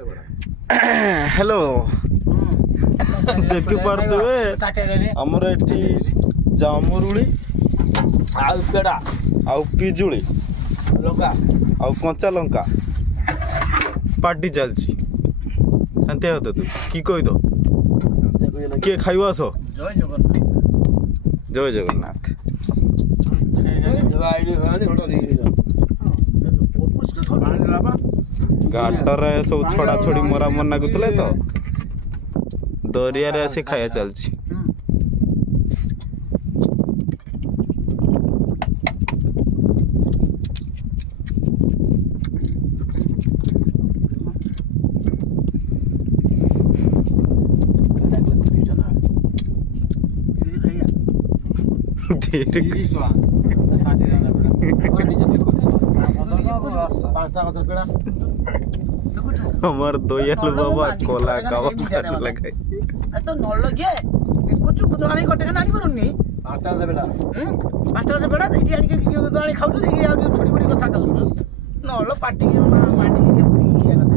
hello देखि पारथुवे हमर एठी जामुरुली आउ पेड़ा आउ पिजुली लंका आउ कंचा लंका पार्टी चलची शांति होत तू की कहि दो के खाइबो आस जय जगन्नाथ घाटरे सब छड़ा छड़ी मरा मन नागुतले तो दरिया रे आसी खाया चलची हमार दोयाल बाबा कोला कावा लगाई तो नल गे कुछ कुदराणी कटे ना आनी परनी आटा दे बेटा पास्टर से बड़ा इटी आनी के कुदराणी खाउ तो देखि आ छोटी बड़ी कथा कहू नल पार्टी के मांडी के